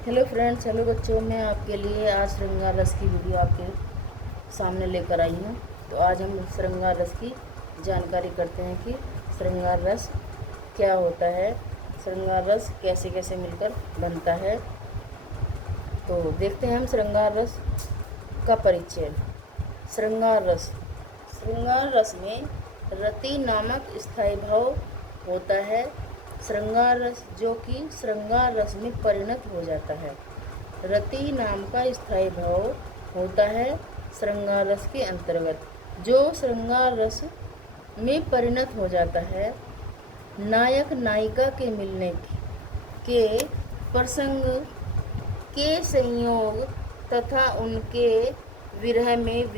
Hello friends, hello बच्चों। मैं आपके लिए आज श्रृंगार रस की वीडियो आपके सामने लेकर आई हूँ। तो आज हम श्रृंगार रस की जानकारी करते हैं कि श्रृंगार रस क्या होता है, श्रृंगार रस कैसे कैसे मिलकर बनता है। तो देखते हैं हम श्रृंगार रस का परिचय। श्रृंगार रस, श्रृंगार रस में रति नामक स्थायी भाव होता है। श्रृंगार रस जो कि श्रृंगार रस में परिणत हो जाता है। रति नाम का स्थायी भाव होता है श्रृंगार रस के अंतर्गत, जो श्रृंगार रस में परिणत हो जाता है। नायक नायिका के मिलने के प्रसंग के संयोग तथा उनके विरह में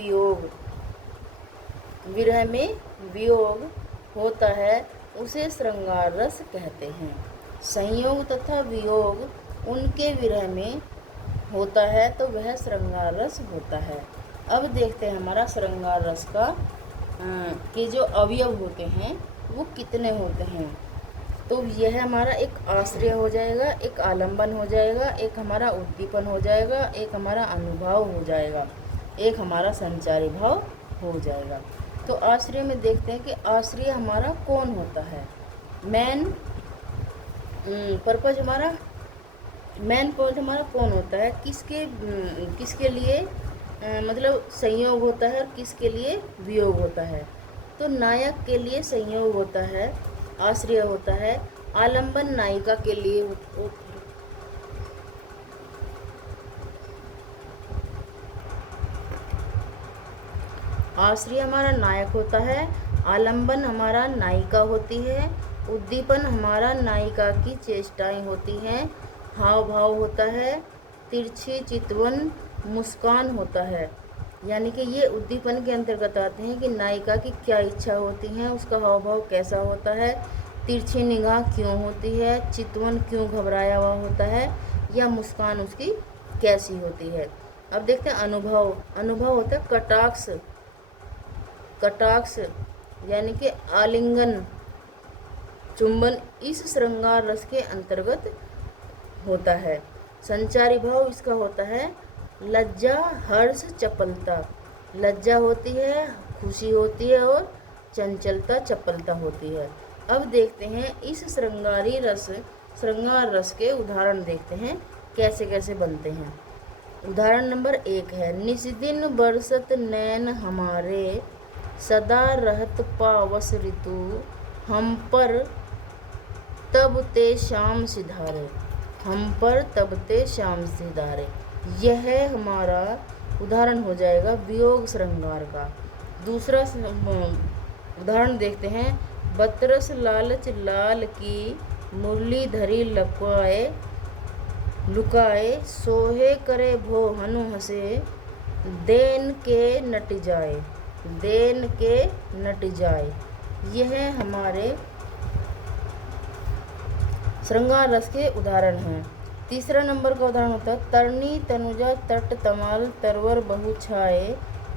वियोग होता है, उसे श्रृंगार रस कहते हैं। संयोग तथा वियोग उनके विरह में होता है तो वह श्रृंगार रस होता है। अब देखते हैं हमारा श्रृंगार रस का के जो अवयव होते हैं वो कितने होते हैं। तो यह हमारा एक आश्रय हो जाएगा, एक आलंबन हो जाएगा, एक हमारा उद्दीपन हो जाएगा, एक हमारा अनुभाव हो जाएगा, एक हमारा संचारी भाव हो जाएगा। तो आश्रय में देखते हैं कि आश्रय हमारा कौन होता है। मेन पर्पज हमारा, मेन पॉइंट हमारा कौन होता है, किसके लिए मतलब संयोग होता है और किसके लिए वियोग होता है। तो नायक के लिए संयोग होता है, आश्रय होता है। आलंबन नायिका के लिए आश्रय हमारा नायक होता है, आलंबन हमारा नायिका होती है, उद्दीपन हमारा नायिका की चेष्टाएं होती हैं, हाव भाव होता है, तिरछी चितवन मुस्कान होता है। यानी कि ये उद्दीपन के अंतर्गत आते हैं कि नायिका की क्या इच्छा होती है, उसका हाव भाव कैसा होता है, तिरछी निगाह क्यों होती है, चितवन क्यों घबराया हुआ होता है, या मुस्कान उसकी कैसी होती है। अब देखते हैं अनुभव। अनुभव होता है कटाक्ष, कटाक्ष यानी कि आलिंगन, चुंबन इस श्रृंगार रस के अंतर्गत होता है। संचारी भाव इसका होता है लज्जा, हर्ष, चपलता। लज्जा होती है, खुशी होती है, और चंचलता, चपलता होती है। अब देखते हैं इस श्रृंगार रस के उदाहरण देखते हैं कैसे कैसे बनते हैं। उदाहरण नंबर 1 है, निस्दिन बरसत नैन हमारे, सदा रहत पावस ऋतु, हम पर तब ते शाम सिधारे। हम पर तब ते शाम सिधारे, यह हमारा उदाहरण हो जाएगा वियोग श्रृंगार का। दूसरा उदाहरण देखते हैं, बतरस लालच लाल की मुरली धरी लुकाए, सोहे करे भो हनु हसे, देन के नट जाए, देन के नट जाए। यह हमारे श्रृंगार रस के उदाहरण हैं। तीसरा नंबर का उदाहरण होता है, तरनी तनुजा तट तमाल तरवर बहु छाए,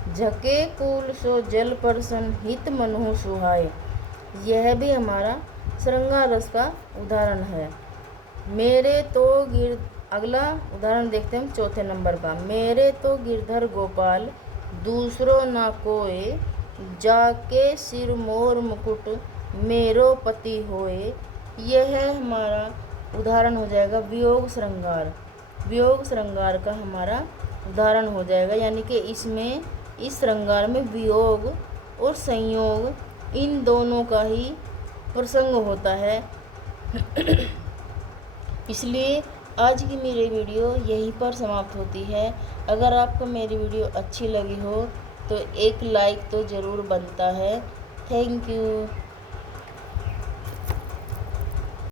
झके कूल सो जल परसन हित मनहु सुहाए। यह भी हमारा श्रृंगार रस का उदाहरण है। मेरे तो अगला उदाहरण देखते हैं हम चौथे नंबर का, मेरे तो गिरधर गोपाल दूसरो ना कोय, जाके सिर मोर मुकुट मेरो पति होए। यह हमारा उदाहरण हो जाएगा वियोग श्रृंगार। वियोग श्रृंगार का हमारा उदाहरण हो जाएगा, यानी कि इसमें इस श्रृंगार में वियोग और संयोग इन दोनों का ही प्रसंग होता है। इसलिए आज की मेरी वीडियो यहीं पर समाप्त होती है। अगर आपको मेरी वीडियो अच्छी लगी हो तो एक लाइक तो ज़रूर बनता है। Thank you.